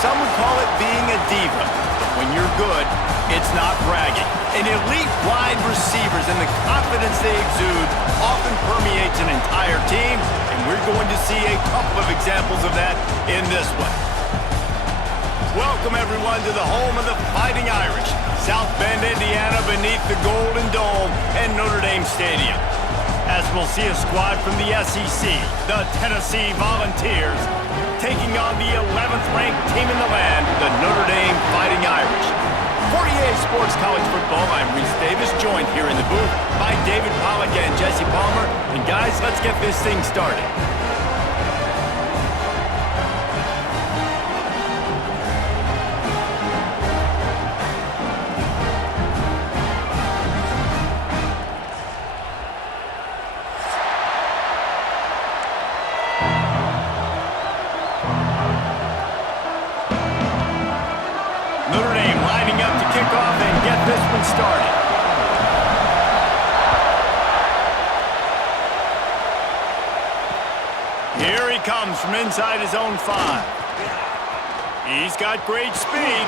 some would call it being a diva. But when you're good, it's not bragging. And elite wide receivers and the confidence they exude often permeates an entire team, and we're going to see a couple of examples of that in this one. Welcome, everyone, to the home of the Fighting Irish, South Bend, Indiana, beneath the Golden Dome and Notre Dame Stadium. As we'll see a squad from the SEC, the Tennessee Volunteers, taking on the 11th ranked team in the land, the Notre Dame Fighting Irish. 48 Sports College Football, I'm Reese Davis, joined here in the booth by David Pollack and Jesse Palmer. And guys, let's get this thing started. Notre Dame lining up to kick off and get this one started. Here he comes from inside his own 5. He's got great speed.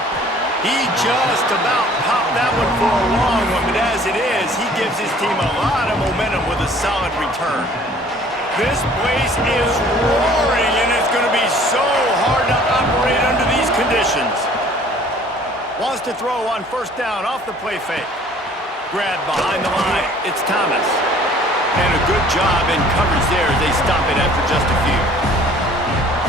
He just about popped that one for a long one, but as it is, he gives his team a lot of momentum with a solid return. This place is roaring, and it's going to be so hard to operate under these conditions. Wants to throw on first down off the play fake. Grab behind the line. It's Thomas. And a good job in coverage there as they stop it after just a few.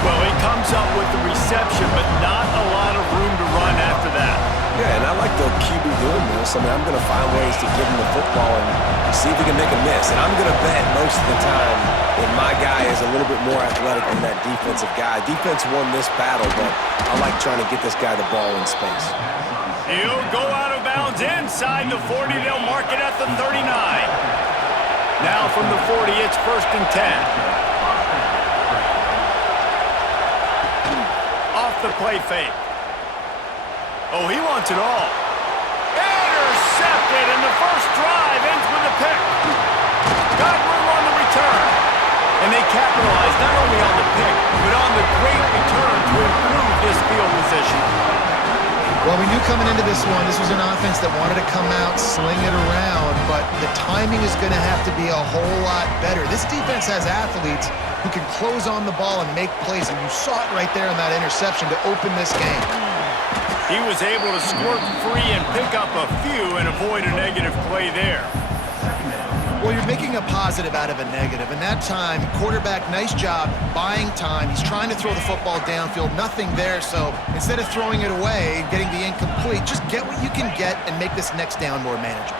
Well, he comes up with the reception, but not a lot of room to run after that. Yeah, and I like the QB doing this. I mean, I'm going to find ways to give him the football and see if he can make a miss. And I'm going to bet most of the time that my guy is a little bit more athletic than that defensive guy. Defense won this battle, but I like trying to get this guy the ball in space. He'll go out of bounds inside the 40. They'll mark it at the 39. Now from the 40, it's 1st and 10. Off the play fake. Oh, he wants it all. Intercepted, and the first drive ends with a pick. Got room on the return. And they capitalize not only on the pick, but on the great return to improve this field position. Well, we knew coming into this one, this was an offense that wanted to come out, sling it around, but the timing is going to have to be a whole lot better. This defense has athletes who can close on the ball and make plays, and you saw it right there in that interception to open this game. He was able to squirt free and pick up a few and avoid a negative play there. Well, you're making a positive out of a negative, and that time, quarterback, nice job buying time. He's trying to throw the football downfield, nothing there, so instead of throwing it away, getting the incomplete, just get what you can get and make this next down more manageable.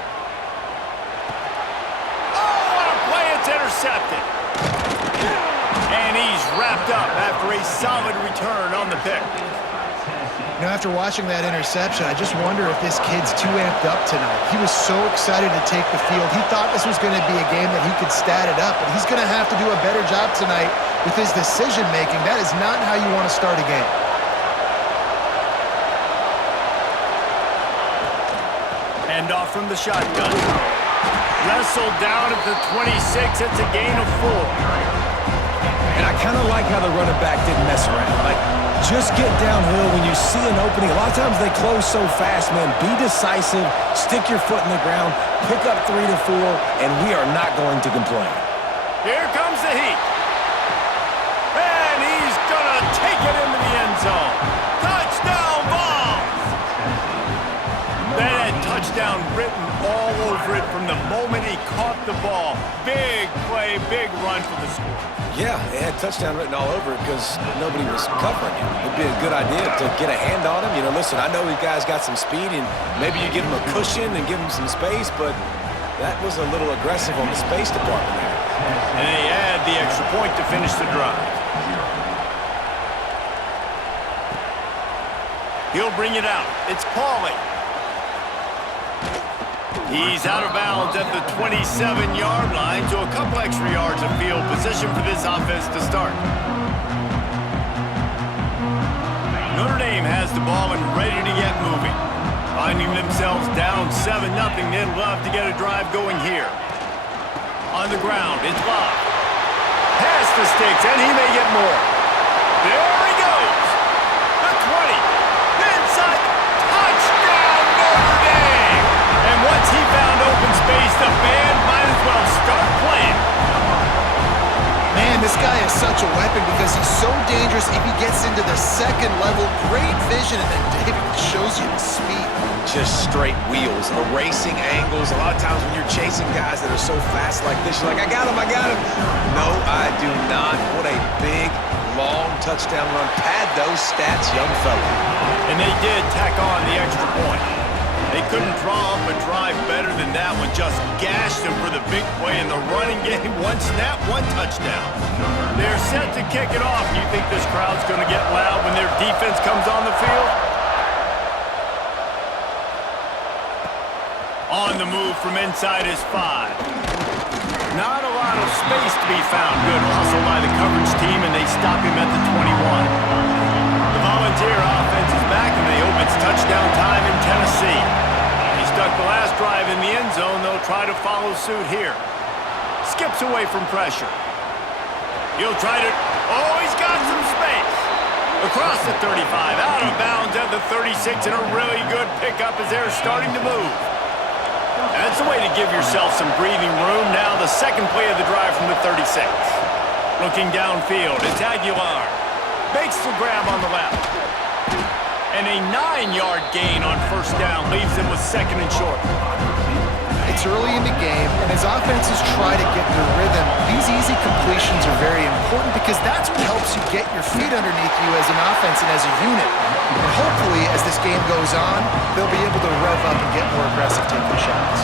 Oh, what a play! It's intercepted. And he's wrapped up after a solid return on the pick. You know, after watching that interception, I just wonder if this kid's too amped up tonight. He was so excited to take the field. He thought this was going to be a game that he could stat it up, but he's going to have to do a better job tonight with his decision-making. That is not how you want to start a game. Hand off from the shotgun. Wrestled down at the 26. It's a gain of 4. And I kind of like how the running back didn't mess around. Like, just get downhill when you see an opening. A lot of times they close so fast, man. Be decisive, stick your foot in the ground, pick up 3 to 4, and we are not going to complain. Here comes the heat. And he's going to take it into the end zone. Touchdown, Vols! That had touchdown written all over it from the moment he caught the ball. Big play, big run for the score. Yeah, it had touchdown written all over it because nobody was covering him. It'd be a good idea to get a hand on him. You know, listen, I know you guys got some speed, and maybe you give him a cushion and give him some space, but that was a little aggressive on the space department there. And they add the extra point to finish the drive. He'll bring it out. It's Pauly. He's out of bounds at the 27-yard line, so a couple extra yards of field position for this offense to start. Notre Dame has the ball and ready to get moving. Finding themselves down 7-0, they'd love to get a drive going here. On the ground, it's Love. Pass the sticks, and he may get more. There he goes. The 20. space. The band might as well start playing. Man, this guy is such a weapon because he's so dangerous if he gets into the second level. Great vision, and then David shows you the speed. Just straight wheels, erasing angles. A lot of times when you're chasing guys that are so fast like this, you're like, I got him. No, I do not. What a big, long touchdown run. Pad those stats, young fella. And they did tack on the extra point. They couldn't draw up a drive better than that one. Just gashed them for the big play in the running game. One snap, one touchdown. They're set to kick it off. You think this crowd's going to get loud when their defense comes on the field? On the move from inside his 5. Not a lot of space to be found. Good hustle by the coverage team, and they stop him at the 21. The Volunteer offense is back, and they open touchdown time in Tennessee. He stuck the last drive in the end zone. They'll try to follow suit here. Skips away from pressure. He'll try to... Oh, he's got some space. Across the 35, out of bounds at the 36, and a really good pickup as they're starting to move. That's the way to give yourself some breathing room. Now the second play of the drive from the 36. Looking downfield, it's Aguilar. Makes the grab on the left. And a 9-yard gain on first down leaves them with second and short. It's early in the game, and as offenses try to get their rhythm, these easy completions are very important because that's what helps you get your feet underneath you as an offense and as a unit. And hopefully, as this game goes on, they'll be able to rev up and get more aggressive taking shots.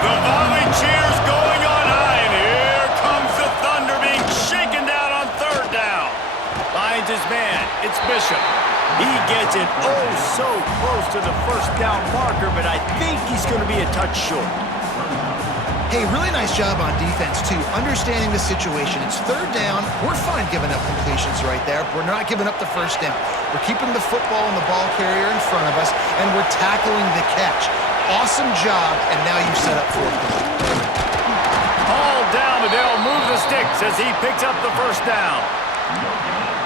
The Volunteers going on high, and here comes the Thunder being shaken down on third down. Finds his man. It's Bishop. He gets it so close to the first down marker, but I think he's going to be a touch short. Hey, really nice job on defense, too, understanding the situation. It's third down. We're fine giving up completions right there. We're not giving up the first down. We're keeping the football and the ball carrier in front of us, and we're tackling the catch. Awesome job, and now you set up fourth down. Hauled down, but they'll move the sticks as he picks up the first down.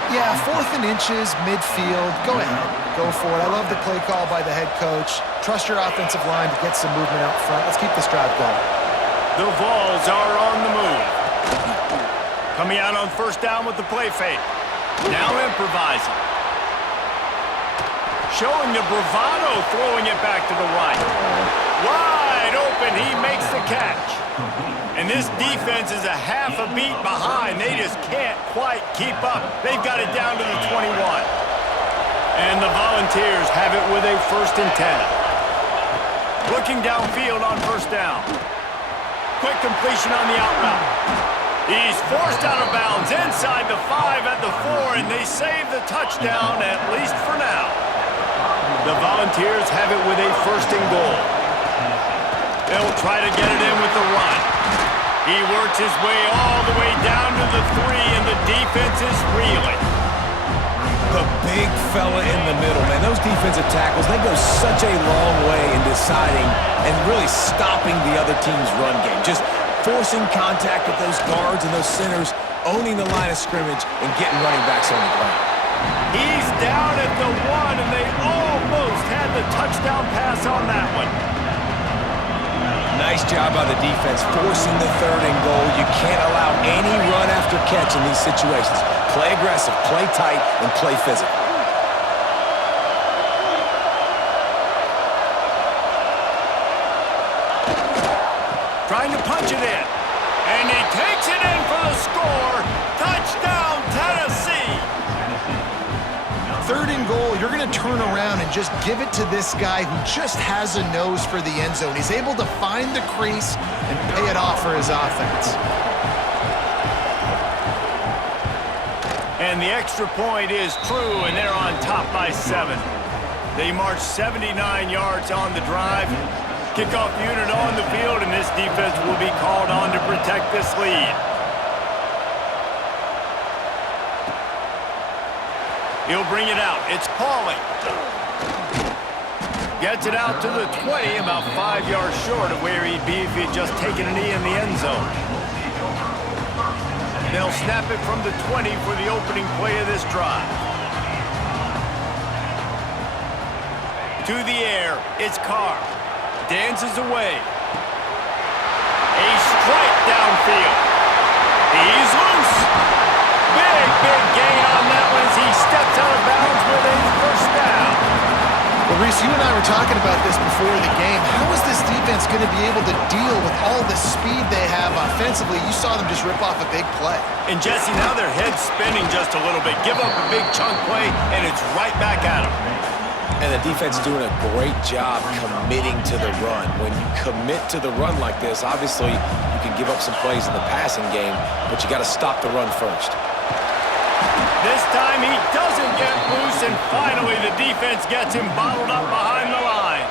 Yeah, 4th and inches, midfield. Go ahead. Go for it. I love the play call by the head coach. Trust your offensive line to get some movement out front. Let's keep this drive going. The Vols are on the move. Coming out on first down with the play fake. Now improvising. Showing the bravado, throwing it back to the right. Wide open, he makes the catch. And this defense is a half a beat behind. They just can't quite keep up. They've got it down to the 21. And the Volunteers have it with a 1st and 10. Looking downfield on first down. Quick completion on the out route. He's forced out of bounds inside the 5 at the 4, and they save the touchdown, at least for now. The Volunteers have it with a 1st and goal. They'll try to get it in with the run. He works his way all the way down to the 3, and the defense is reeling. The big fella in the middle, man. Those defensive tackles, they go such a long way in deciding and really stopping the other team's run game. Just forcing contact with those guards and those centers, owning the line of scrimmage, and getting running backs on the ground. He's down at the 1, and they almost had the touchdown pass on that one. Nice job by the defense, forcing the 3rd and goal. You can't allow any run after catch in these situations. Play aggressive, play tight, and play physical. Trying to punch it in. And he takes it in for the score. Touchdown, Tennessee. 3rd and goal, you're going to turn around and just give it to this guy who just has a nose for the end zone. He's able to find the crease and pay it off for his offense. And the extra point is true, and they're on top by 7. They march 79 yards on the drive. Kickoff unit on the field, and this defense will be called on to protect this lead. He'll bring it out. It's Pauling. Gets it out to the 20, about 5 yards short of where he'd be if he'd just taken a knee in the end zone. They'll snap it from the 20 for the opening play of this drive. To the air, it's Carr. Dances away. right downfield. He's loose. Big gain on that one as he steps out of bounds with a first down. Well, Reese, you and I were talking about this before the game. How is this defense going to be able to deal with all the speed they have offensively? You saw them just rip off a big play. And Jesse, now their head's spinning just a little bit. Give up a big chunk play, and it's right back at them. And the defense doing a great job committing to the run. When you commit to the run like this, obviously you can give up some plays in the passing game, but you got to stop the run first. This time he doesn't get loose, and finally the defense gets him bottled up behind the line.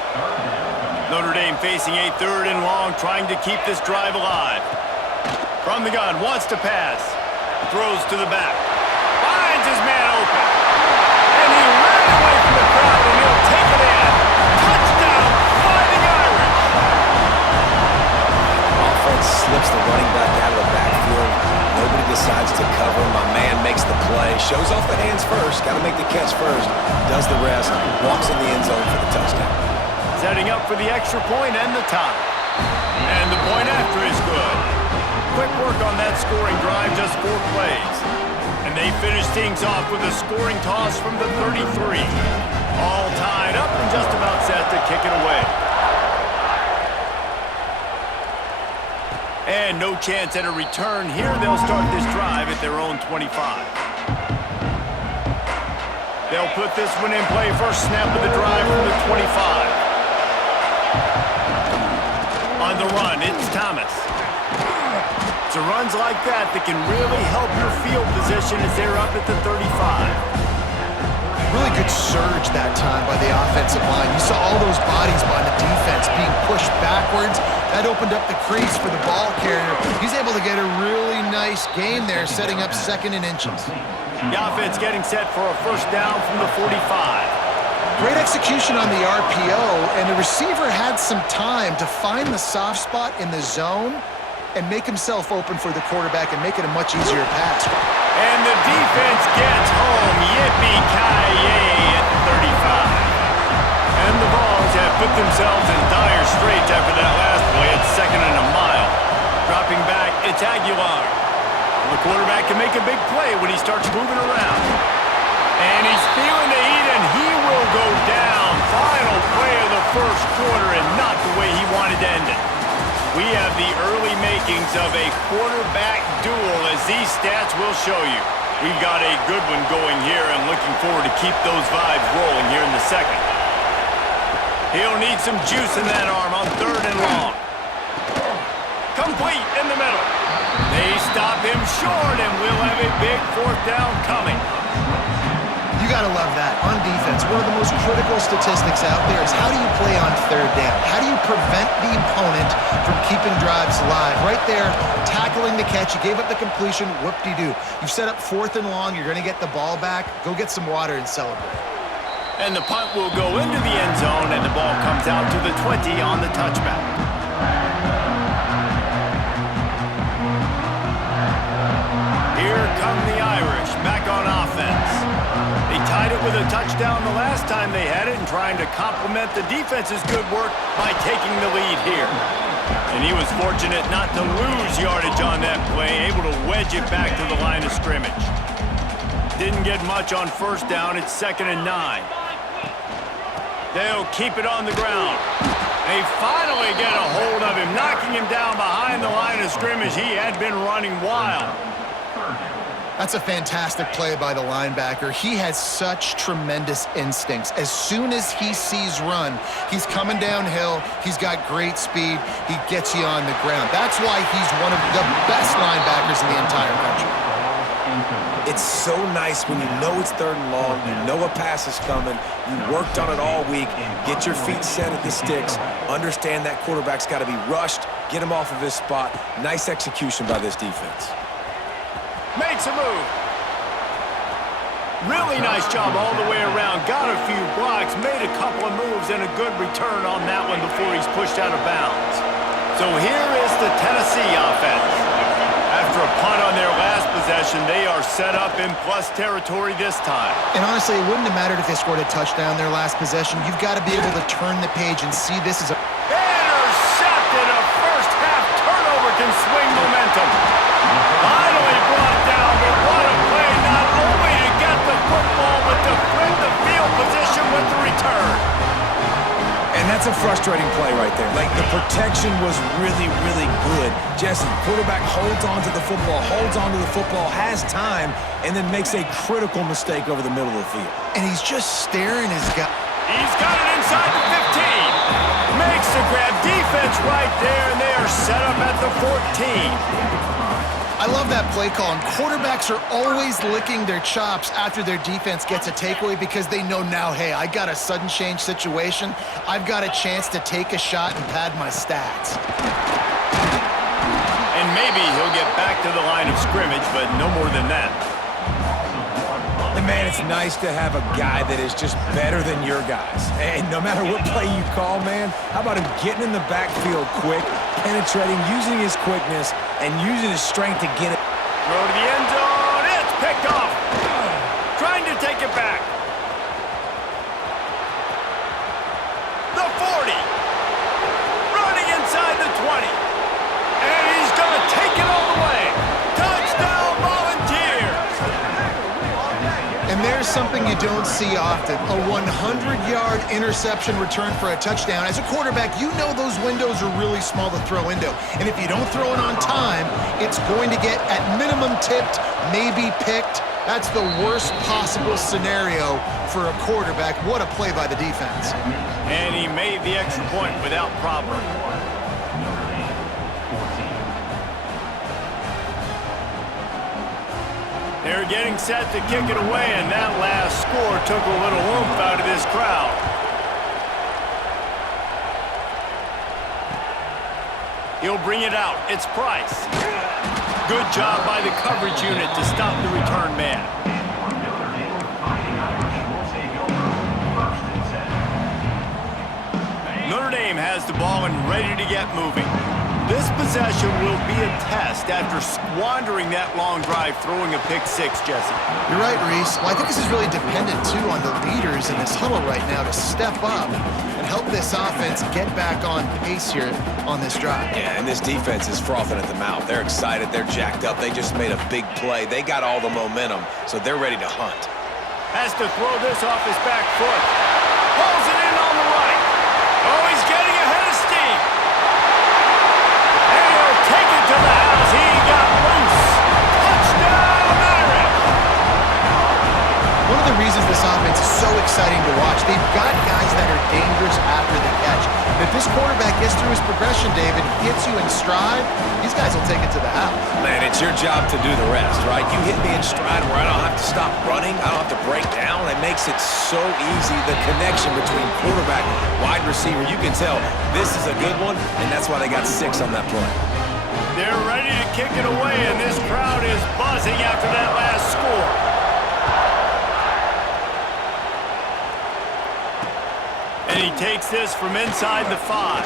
Notre Dame facing a 3rd and long, trying to keep this drive alive. From the gun, wants to pass. Throws to the back. Finds his man open. And he ran away from the crowd, and he'll take it in. Touchdown, Fighting Irish! Offense slips the running back out of the backfield. Nobody decides to cover. My man makes the play. Shows off the hands first. Got to make the catch first. Does the rest. Walks in the end zone for the touchdown. Setting up for the extra point and the tie. And the point after is good. Quick work on that scoring drive, just 4 plays. And they finish things off with a scoring toss from the 33. All tied up and just about set to kick it away. And no chance at a return here. They'll start this drive at their own 25. They'll put this one in play. First snap of the drive from the 25. On the run, it's Thomas. It's runs like that that can really help your field position as they're up at the 35. Really good surge that time by the offensive line. You saw all those bodies by the defense being pushed backwards. That opened up the crease for the ball carrier. He's able to get a really nice gain there, setting up 2nd and inches. The offense getting set for a first down from the 45. Great execution on the RPO, and the receiver had some time to find the soft spot in the zone and make himself open for the quarterback and make it a much easier pass. And the defense gets home. Yippee-ki-yay at the 35. And the Vols have put themselves in dire straits after that last play. It's 2nd and a mile. Dropping back, it's Aguilar. The quarterback can make a big play when he starts moving around. And he's feeling the heat, and he will go down. Final play of the first quarter, and not the way he wanted to end it. We have the early makings of a quarterback duel, as these stats will show you. We've got a good one going here, and looking forward to keep those vibes rolling here in the second. He'll need some juice in that arm on 3rd and long. Complete in the middle. They stop him short, and we'll have a big 4th down coming. You got to love that. On defense, one of the most critical statistics out there is how do you play on 3rd down? How do you prevent the opponent from keeping drives alive? Right there, tackling the catch. You gave up the completion. Whoop-de-doo. You've set up 4th and long. You're going to get the ball back. Go get some water and celebrate. And the punt will go into the end zone, and the ball comes out to the 20 on the touchback. Here come the Irish, back on offense. They tied it with a touchdown the last time they had it, and trying to complement the defense's good work by taking the lead here. And he was fortunate not to lose yardage on that play, able to wedge it back to the line of scrimmage. Didn't get much on first down. It's 2nd and 9. They'll keep it on the ground. They finally get a hold of him, knocking him down behind the line of scrimmage. He had been running wild. That's a fantastic play by the linebacker. He has such tremendous instincts. As soon as he sees run, he's coming downhill. He's got great speed. He gets you on the ground. That's why he's one of the best linebackers in the entire country. It's so nice when you know it's 3rd and long, you know a pass is coming, you worked on it all week, get your feet set at the sticks, understand that quarterback's got to be rushed, get him off of his spot. Nice execution by this defense. Makes a move. Really nice job all the way around. Got a few blocks, made a couple of moves, and a good return on that one before he's pushed out of bounds. So here is the Tennessee offense. After a punt on their last possession, they are set up in plus territory this time. And honestly, it wouldn't have mattered if they scored a touchdown their last possession. You've got to be able to turn the page and see this as a... Intercepted! A first-half turnover can swing penetrating play right there. Like, the protection was really, really good. Jesse, quarterback holds on to the football, has time, and then makes a critical mistake over the middle of the field. And he's just staring his guy. He's got it inside the 15. Makes the grab. Defense right there, and they are set up at the 14. I love that play call, and quarterbacks are always licking their chops after their defense gets a takeaway because they know now, hey, I got a sudden change situation. I've got a chance to take a shot and pad my stats. And maybe he'll get back to the line of scrimmage, but no more than that. And man, it's nice to have a guy that is just better than your guys. And no matter what play you call, man, how about him getting in the backfield quick, penetrating, using his quickness, and using his strength to get it. Throw to the end zone. It's picked off. Trying to take it back. The 40. Running inside the 20. And he's going to take it all the way. Touchdown, Volunteers. And there's something you don't see often, a 100-yard interception return for a touchdown. As a quarterback, you know those windows are really small to throw into. And if you don't throw it on time, it's going to get, at minimum, tipped, maybe picked. That's the worst possible scenario for a quarterback. What a play by the defense. And he made the extra point without problem. They're getting set to kick it away, and that last score took a little oomph out of this crowd. He'll bring it out. It's Price. Good job by the coverage unit to stop the return man. Notre Dame has the ball and ready to get moving. This possession will be a test after squandering that long drive throwing a pick six, Jesse. You're right, Reese. Well, I think this is really dependent, too, on the leaders in this huddle right now to step up and help this offense get back on pace here on this drive. Yeah, and this defense is frothing at the mouth. They're excited. They're jacked up. They just made a big play. They got all the momentum, so they're ready to hunt. Has to throw this off his back foot. Pulls it in on the right. Oh, he's getting ahead of steam. And he'll take it to the house. He got loose. Touchdown, Irish. One of the reasons this offense is so exciting to watch, they've got guys that are dangerous after the catch. And if this quarterback gets through his progression, David, hits you in stride, these guys will take it to the house. Man, it's your job to do the rest, right? You hit me in stride where I don't have to stop running. I don't have to break down. It makes it so easy. The connection between quarterback, wide receiver, you can tell this is a good one, and that's why they got 6 on that play. They're ready to kick it away, and this crowd is buzzing after that last score. And he takes this from inside the 5.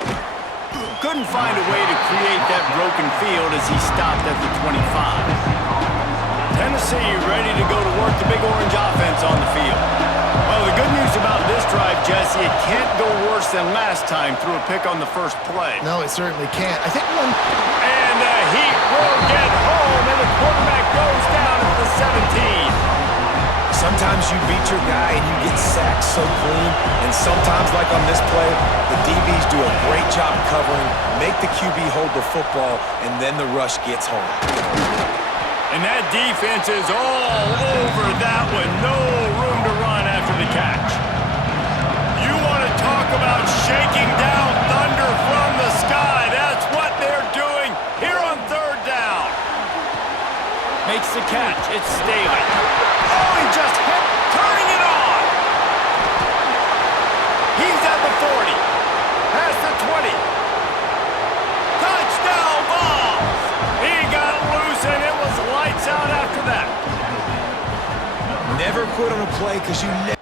Couldn't find a way to create that broken field as he stopped at the 25. Tennessee ready to go to work the Big Orange offense on the field. Well, the good news about this drive, Jesse, it can't go worse than last time through a pick on the first play. No, it certainly can't. I think one... And the Heat will get home, and the quarterback goes down at the 17. Sometimes you beat your guy and you get sacked so clean, and sometimes, like on this play, the DBs do a great job covering, make the QB hold the football, and then the rush gets home. And that defense is all over that one. No room to run after the catch. You want to talk about shaking down thunder from the sky. That's what they're doing here on third down. Makes the catch. It's Staley. Oh, he just hit, turning it on. He's at the 40. Past the 20. Touchdown, Vols. He got loose, and it was lights out after that. Never quit on a play because you never...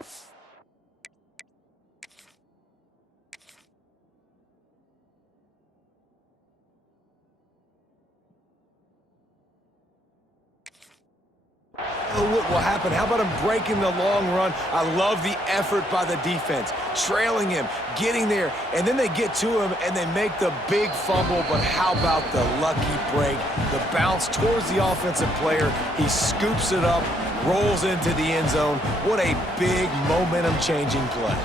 What will happen? How about him breaking the long run? I love the effort by the defense. Trailing him, getting there, and then they get to him and they make the big fumble, but how about the lucky break? The bounce towards the offensive player. He scoops it up, rolls into the end zone. What a big momentum-changing play.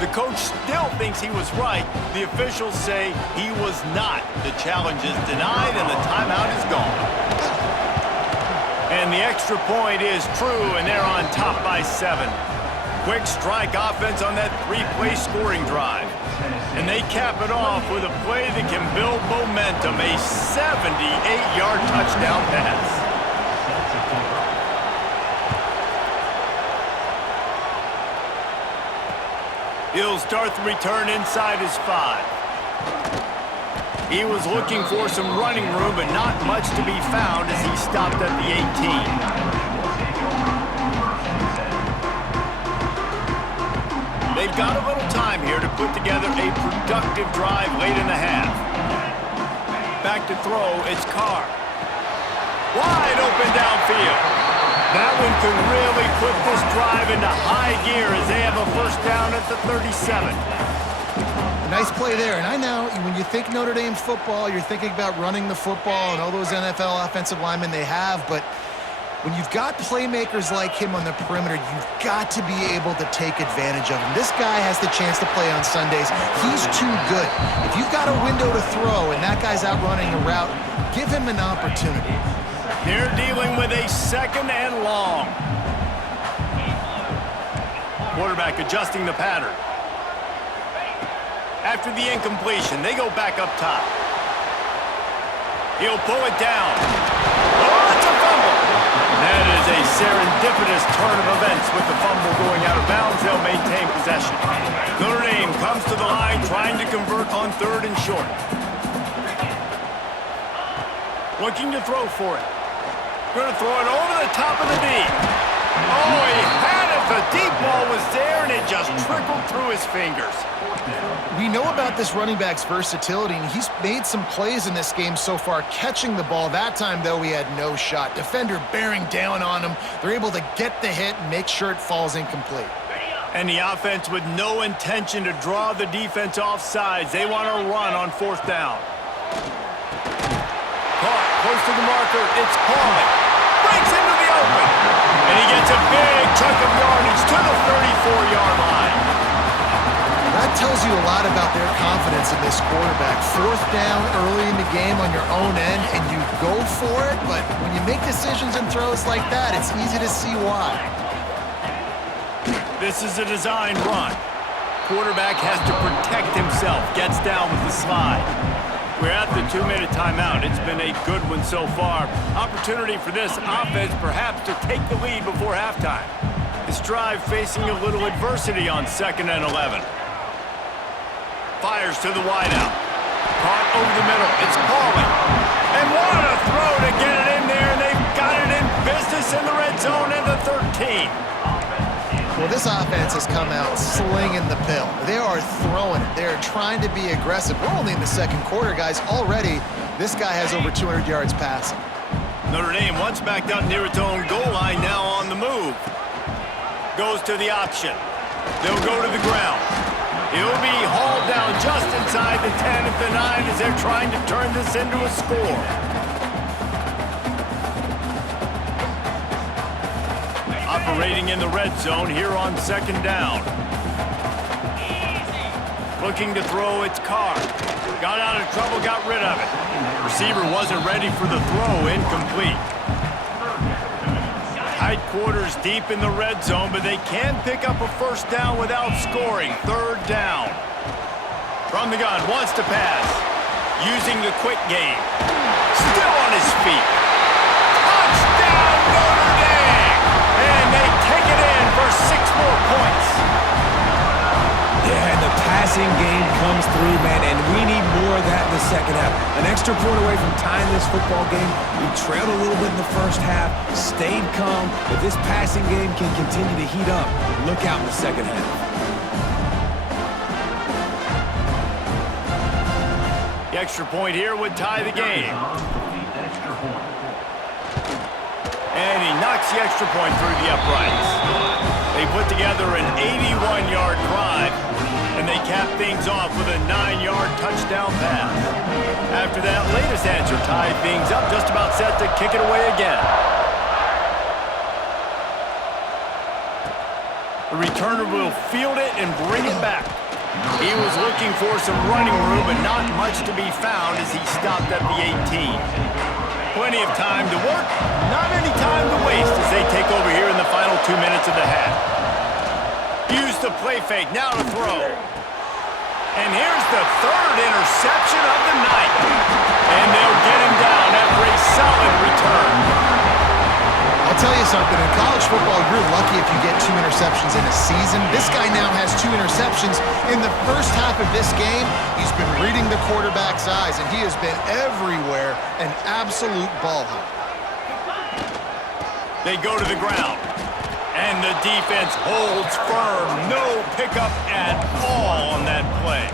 The coach still thinks he was right. The officials say he was not. The challenge is denied, and the timeout is gone. And the extra point is true, and they're on top by 7. Quick strike offense on that 3-play scoring drive. And they cap it off with a play that can build momentum, a 78-yard touchdown pass. He'll start the return inside his 5. He was looking for some running room, but not much to be found as he stopped at the 18. They've got a little time here to put together a productive drive late in the half. Back to throw, it's Carr. Wide open downfield. That one could really put this drive into high gear as they have a first down at the 37. Nice play there. And I know when you think Notre Dame football, you're thinking about running the football and all those NFL offensive linemen they have. But when you've got playmakers like him on the perimeter, you've got to be able to take advantage of him. This guy has the chance to play on Sundays. He's too good. If you've got a window to throw and that guy's out running a route, give him an opportunity. They're dealing with a 2nd and long. Quarterback adjusting the pattern. After the incompletion, they go back up top. He'll pull it down. Oh, it's a fumble. That is a serendipitous turn of events with the fumble going out of bounds. They'll maintain possession. Notre Dame comes to the line trying to convert on 3rd and short. Looking to throw for it. Going to throw it over the top of the D. Oh, he had it. The deep ball was there, and it just trickled through his fingers. We know about this running back's versatility, and he's made some plays in this game so far catching the ball. That time, though, he had no shot. Defender bearing down on him. They're able to get the hit and make sure it falls incomplete. And the offense with no intention to draw the defense off sides. They want to run on 4th down. Caught close to the marker. It's Pauling. Breaks into the open. And he gets a big chunk of yardage to the 34-yard line. That tells you a lot about their confidence in this quarterback. 4th down early in the game on your own end, and you go for it, but when you make decisions and throws like that, it's easy to see why. This is a design run. Quarterback has to protect himself. Gets down with the slide. We're at the 2-minute timeout. It's been a good one so far. Opportunity for this offense perhaps to take the lead before halftime. This drive facing a little adversity on 2nd and 11. Fires to the wideout. Caught over the middle. It's Pauling. And what a throw to get it in there. And they've got it in business in the red zone at the 13. Well, this offense has come out slinging the pill. They are throwing it. They're trying to be aggressive. We're only in the 2nd quarter, guys. Already, this guy has over 200 yards passing. Notre Dame once backed up near its own goal line, now on the move. Goes to the option. They'll go to the ground. He'll be hauled down just inside the 10 at the 9 as they're trying to turn this into a score. Operating in the red zone here on 2nd down. Looking to throw, it's Carr. Got out of trouble, got rid of it. Receiver wasn't ready for the throw, incomplete. Tight quarters deep in the red zone, but they can pick up a first down without scoring. 3rd down. From the gun, wants to pass. Using the quick game. Still on his feet. Touchdown, Notre Dame! And they take it in for 6 more points. Yeah, and the passing game comes through, man, and we need more of that in the 2nd half. An extra point away from tying this football game. We trailed a little bit in the 1st half, stayed calm. If this passing game can continue to heat up, look out in the 2nd half. The extra point here would tie the game. And he knocks the extra point through the uprights. They put together an 81-yard drive, and they cap things off with a 9-yard touchdown pass. After that latest answer tied things up, just about set to kick it away again. The returner will field it and bring it back. He was looking for some running room, but not much to be found as he stopped at the 18. Plenty of time to work, not any time to waste as they take over here in the final 2 minutes of the half. Use the play fake, now to throw. And here's the third interception of the night. And they'll get him down after a solid return. I'll tell you something, in college football, you're lucky if you get 2 interceptions in a season. This guy now has 2 interceptions. In the first half of this game, he's been reading the quarterback's eyes, and he has been everywhere, an absolute ball hawk. They go to the ground, and the defense holds firm. No pickup at all on that play.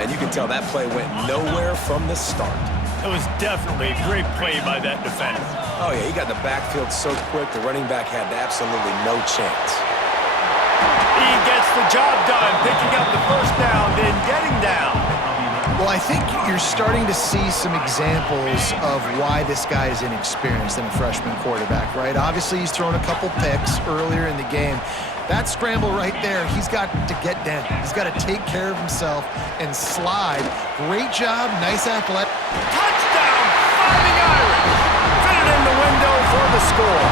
And you can tell that play went nowhere from the start. It was definitely a great play by that defender. Oh, yeah, he got the backfield so quick, the running back had absolutely no chance. He gets the job done, picking up the first down, then getting down. Well, I think you're starting to see some examples of why this guy is inexperienced in a freshman quarterback, right? Obviously, he's thrown a couple picks earlier in the game. That scramble right there, he's got to get down. He's got to take care of himself and slide. Great job, nice athletic. Touchdown, Fighting Irish! Fit it in the window for the score.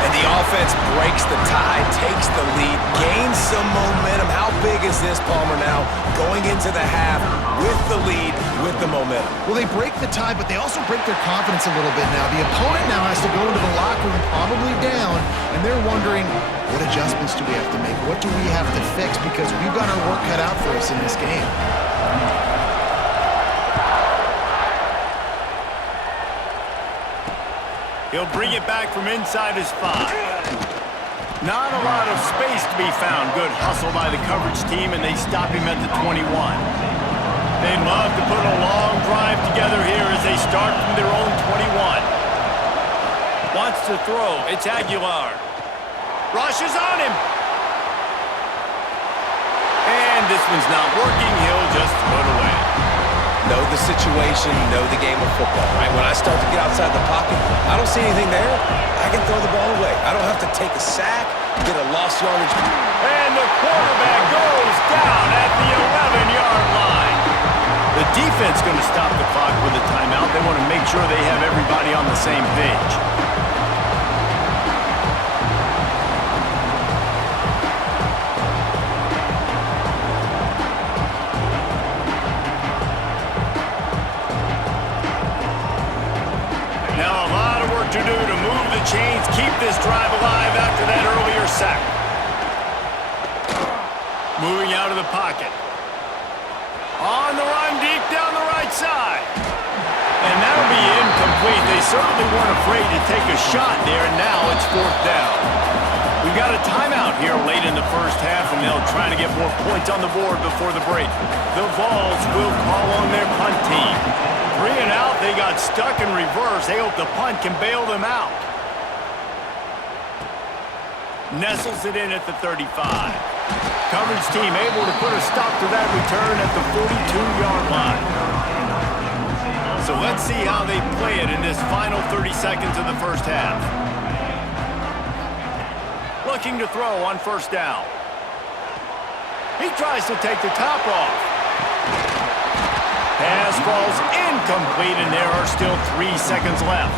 And the offense breaks the tie, takes the lead, gains some momentum. How big is this, Palmer, now? Going into the half with the lead, with the momentum. Well, they break the tie, but they also break their confidence a little bit now. The opponent now has to go into the locker room probably down, and they're wondering, what adjustments do we have to make? What do we have to fix? Because we've got our work cut out for us in this game. He'll bring it back from inside his 5. Not a lot of space to be found. Good hustle by the coverage team, and they stop him at the 21. They'd love to put a long drive together here as they start from their own 21. Wants to throw. It's Aguilar. Rushes on him. And this one's not working. He'll just throw it away. Know the situation, know the game of football, right? When I start to get outside the pocket, I don't see anything there, I can throw the ball away. I don't have to take a sack, get a lost yardage. And the quarterback goes down at the 11-yard line. The defense going to stop the clock with a timeout. They want to make sure they have everybody on the same page. To do to move the chains, keep this drive alive after that earlier sack. Moving out of the pocket. On the run, deep down the right side. And that'll be incomplete. They certainly weren't afraid to take a shot there, and now it's 4th down. We've got a timeout here late in the first half, and they'll try to get more points on the board before the break. The Vols will call on their punt team. 3 and out, they got stuck in reverse. They hope the punt can bail them out. Nestles it in at the 35. Coverage team able to put a stop to that return at the 42-yard line. So let's see how they play it in this final 30 seconds of the first half. Looking to throw on 1st down. He tries to take the top off. Pass falls incomplete, and there are still 3 seconds left.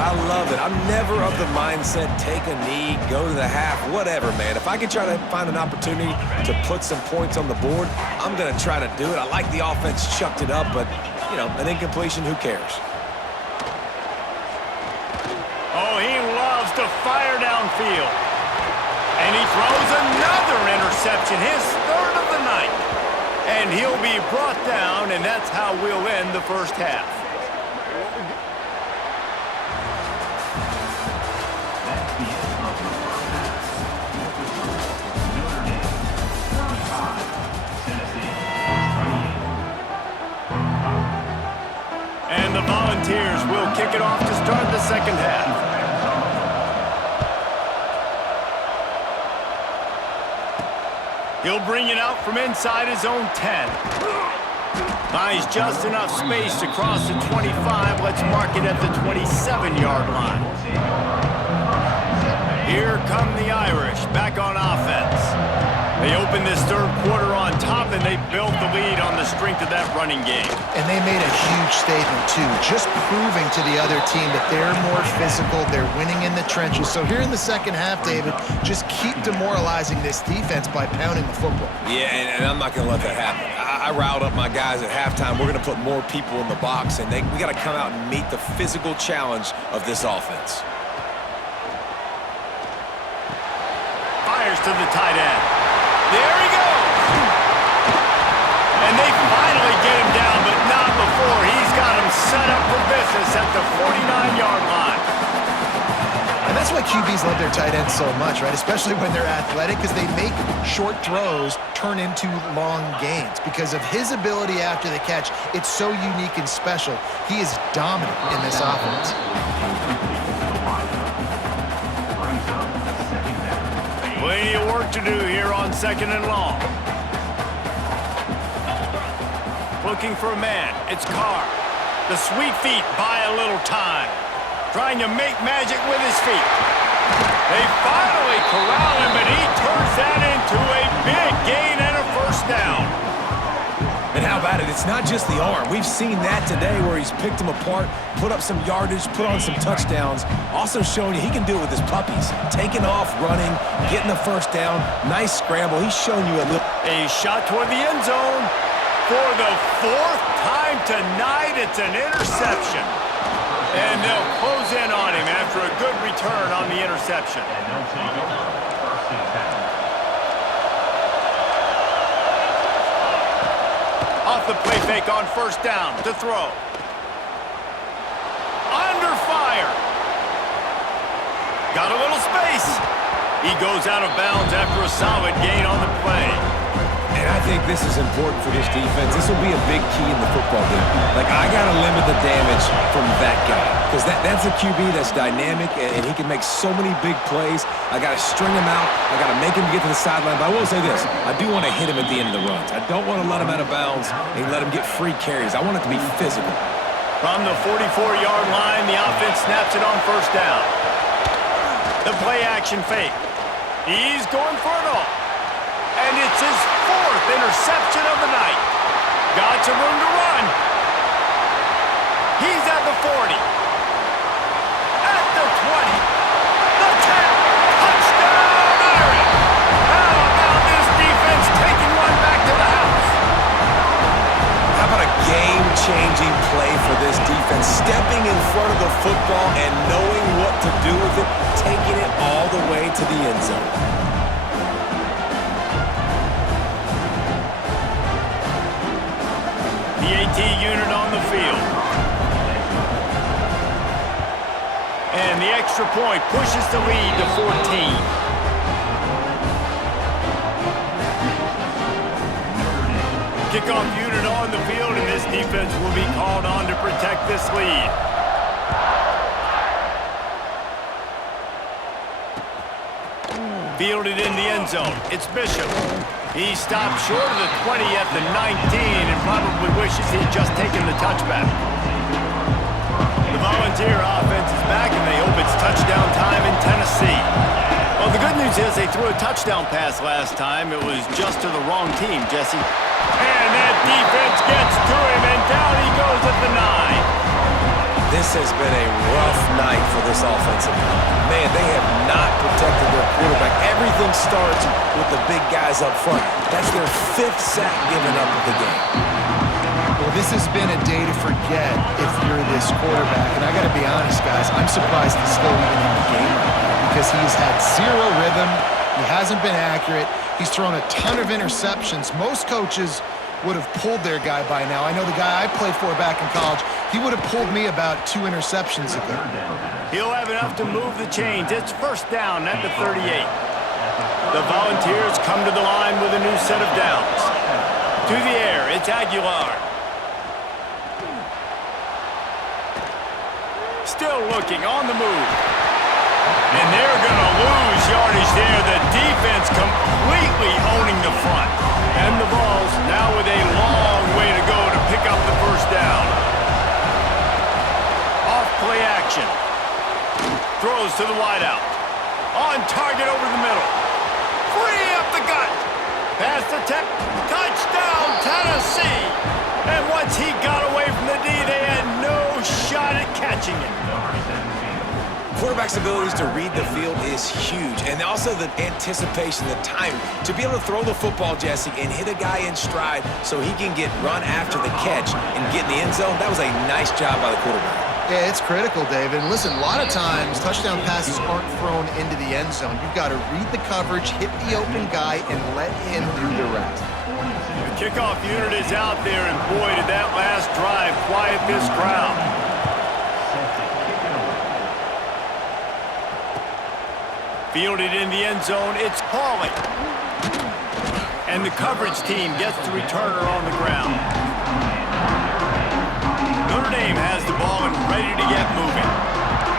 I love it. I'm never of the mindset, take a knee, go to the half, whatever, man. If I can try to find an opportunity to put some points on the board, I'm going to try to do it. I like the offense chucked it up, but, you know, an incompletion, who cares? Oh, he loves to fire downfield. And he throws another interception, his 3rd of the night. And he'll be brought down, and that's how we'll end the first half. And the Volunteers will kick it off to start the second half. He'll bring it out from inside his own 10. Buys just enough space to cross the 25. Let's mark it at the 27-yard line. Here come the Irish back on offense. They opened this third quarter on top, and they built the lead on the strength of that running game. And they made a huge statement, too, just proving to the other team that they're more physical, they're winning in the trenches. So here in the second half, David, just keep demoralizing this defense by pounding the football. Yeah, and I'm not going to let that happen. I riled up my guys at halftime. We're going to put more people in the box, and we got to come out and meet the physical challenge of this offense. Fires to the tight end. There he goes! And they finally get him down, but not before. He's got him set up for business at the 49-yard line. And that's why QBs love their tight ends so much, right? Especially when they're athletic, because they make short throws turn into long gains. Because of his ability after the catch, it's so unique and special. He is dominant in this offense. Plenty of work to do here on 2nd and long. Looking for a man. It's Carr. The sweet feet buy a little time. Trying to make magic with his feet. They finally corral him, and he turns that into a big gain and a first down. And how about it? It's not just the arm. We've seen that today where he's picked them apart, put up some yardage, put on some touchdowns. Also showing you he can do it with his puppies. Taking off, running, getting the first down. Nice scramble. He's showing you a little... A shot toward the end zone. For the fourth time tonight, it's an interception. And they'll close in on him after a good return on the interception. Off the play fake on first down to throw. Under fire. Got a little space. He goes out of bounds after a solid gain on the play. And I think this is important for this defense. This will be a big key in the football game. Like, I got to limit the damage from that guy. Because that's a QB that's dynamic, and he can make so many big plays. I got to string him out. I got to make him get to the sideline. But I will say this. I do want to hit him at the end of the runs. I don't want to let him out of bounds and let him get free carries. I want it to be physical. From the 44-yard line, the offense snaps it on first down. The play action fake. He's going for it all. And it's his fourth interception of the night. Got some room to run. He's at the 40. At the 20. The 10. Touchdown, Irish. How about this defense taking one back to the house? How about a game-changing play for this defense? Stepping in front of the football and knowing what to do with it, taking it all the way to the end zone. The AT unit on the field. And the extra point pushes the lead to 14. Kickoff unit on the field, and this defense will be called on to protect this lead. Fielded in the end zone. It's Bishop. He stopped short of the 20 at the 19 and probably wishes he'd just taken the touchback. The Volunteer offense is back, and they hope it's touchdown time in Tennessee. Well, the good news is they threw a touchdown pass last time. It was just to the wrong team, Jesse. And that defense gets to him, and down he goes at the 9. This has been a rough night for this offensive line. Man, they have not protected their quarterback. Everything starts with the big guys up front. That's their 5th sack given up of the game. Well, this has been a day to forget if you're this quarterback. And I got to be honest, guys, I'm surprised he's still even in the game right now because he's had zero rhythm. He hasn't been accurate. He's thrown a ton of interceptions. Most coaches would have pulled their guy by now. I know the guy I played for back in college, he would have pulled me about 2 interceptions ago. He'll have enough to move the chains. It's first down at the 38. The Volunteers come to the line with a new set of downs. To the air, it's Aguilar. Still looking on the move. And they're going to lose yardage there. The defense completely owning the front. And the Vols now with a long way to go to pick up the first down. Off play action. Throws to the wideout. On target over the middle. Free up the gut. Pass the touchdown, Tennessee. And once he got away from the D, they had no shot at catching it. Quarterback's abilities to read the field is huge, and also the anticipation, the timing. To be able to throw the football, Jesse, and hit a guy in stride so he can get run after the catch and get in the end zone, that was a nice job by the quarterback. Yeah, it's critical, David. And listen, a lot of times touchdown passes aren't thrown into the end zone. You've got to read the coverage, hit the open guy, and let him do the rest. The kickoff unit is out there, and boy, did that last drive quiet this crowd. Fielded in the end zone, it's Pauly. And the coverage team gets the returner on the ground. Notre Dame has the ball and ready to get moving.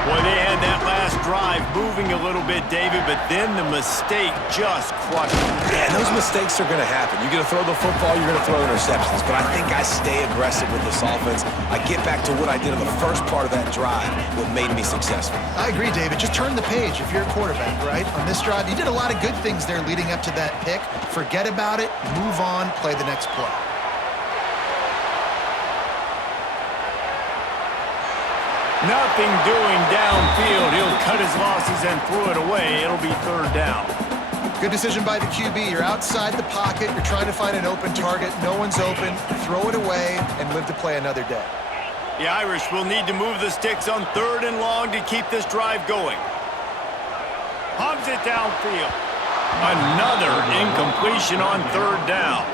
Boy, they had that last drive moving a little bit, David, but then the mistake just crushed them. Yeah, those mistakes are going to happen. You're going to throw the football, you're going to throw interceptions, but I think I stay aggressive with this offense. I get back to what I did in the first part of that drive, what made me successful. I agree, David. Just turn the page if you're a quarterback, right? On this drive, you did a lot of good things there leading up to that pick. Forget about it, move on, play the next play. Nothing doing downfield. He'll cut his losses and throw it away. It'll be third down. Good decision by the QB. You're outside the pocket. You're trying to find an open target. No one's open. Throw it away and live to play another day. The Irish will need to move the sticks on third and long to keep this drive going. Pumps it downfield. Another incompletion on third down.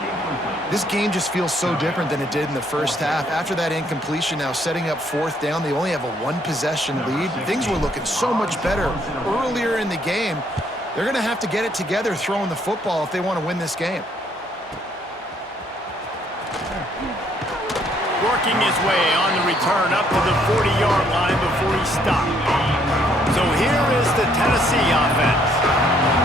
This game just feels so different than it did in the first half. After that incompletion, now setting up fourth down, they only have a one-possession lead. Things were looking so much better earlier in the game. They're going to have to get it together throwing the football if they want to win this game. Working his way on the return up to the 40-yard line before he stopped. So here is the Tennessee offense.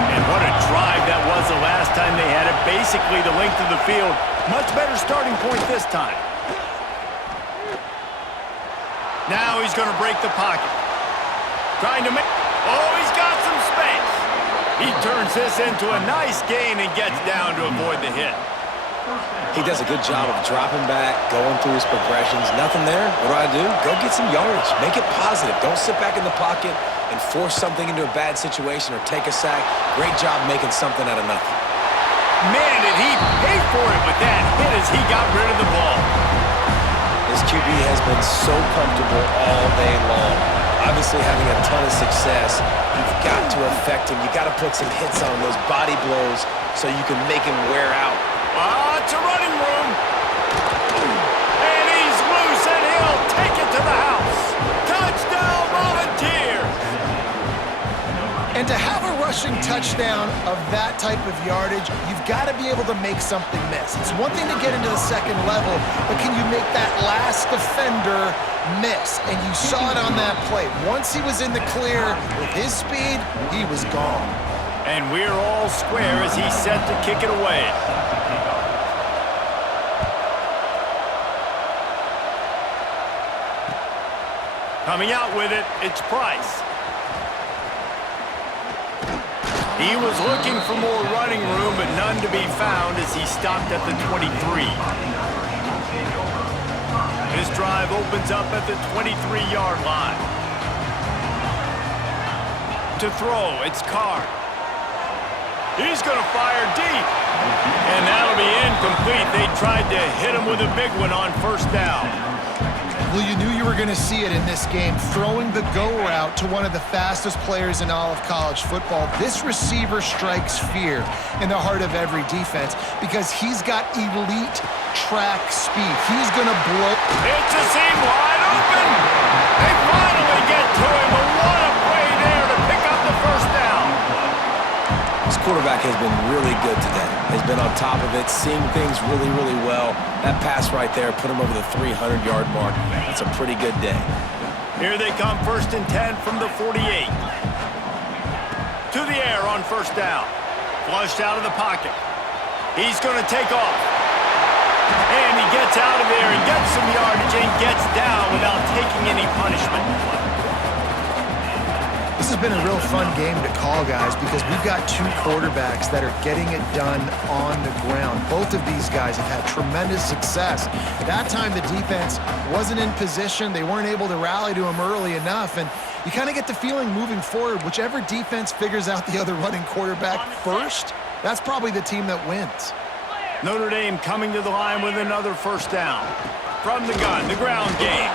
And what a drive that was the last time they had it. Basically the length of the field. Much better starting point this time. Now he's going to break the pocket. Trying to make... Oh, he's got some space. He turns this into a nice gain and gets down to avoid the hit. He does a good job of dropping back, going through his progressions. Nothing there. What do? Go get some yardage. Make it positive. Don't sit back in the pocket and force something into a bad situation or take a sack. Great job making something out of nothing. Man, did he pay for it with that hit as he got rid of the ball. His QB has been so comfortable all day long. Obviously having a ton of success. You've got to affect him. You've got to put some hits on him, those body blows, so you can make him wear out. It's a running room. And he's loose, and he'll take it to the house. Touchdown, Volunteers. And to have a rushing touchdown of that type of yardage, you've got to be able to make something miss. It's one thing to get into the second level, but can you make that last defender miss? And you saw it on that play. Once he was in the clear with his speed, he was gone. And we're all square as he's set to kick it away. Coming out with it, it's Price. He was looking for more running room, but none to be found as he stopped at the 23. This drive opens up at the 23-yard line. To throw, it's Carr. He's going to fire deep. And that'll be incomplete. They tried to hit him with a big one on first down. Well, you knew you were going to see it in this game, throwing the go route to one of the fastest players in all of college football. This receiver strikes fear in the heart of every defense because he's got elite track speed. He's going to blow. It's a seam wide open. They finally get to him, but what a play there to pick up the first down. This quarterback has been really good today. Has been on top of it, seeing things really, really well. That pass right there put him over the 300-yard mark. That's a pretty good day. Here they come, 1st and 10 from the 48. To the air on first down. Flushed out of the pocket. He's going to take off. And he gets out of there and gets some yardage and gets down without taking any punishment. The This has been a real fun game to call, guys, because we've got two quarterbacks that are getting it done on the ground. Both of these guys have had tremendous success. That time the defense wasn't in position. They weren't able to rally to him early enough, and you kind of get the feeling moving forward, whichever defense figures out the other running quarterback first, that's probably the team that wins. Notre Dame coming to the line with another first down. From the gun, the ground game.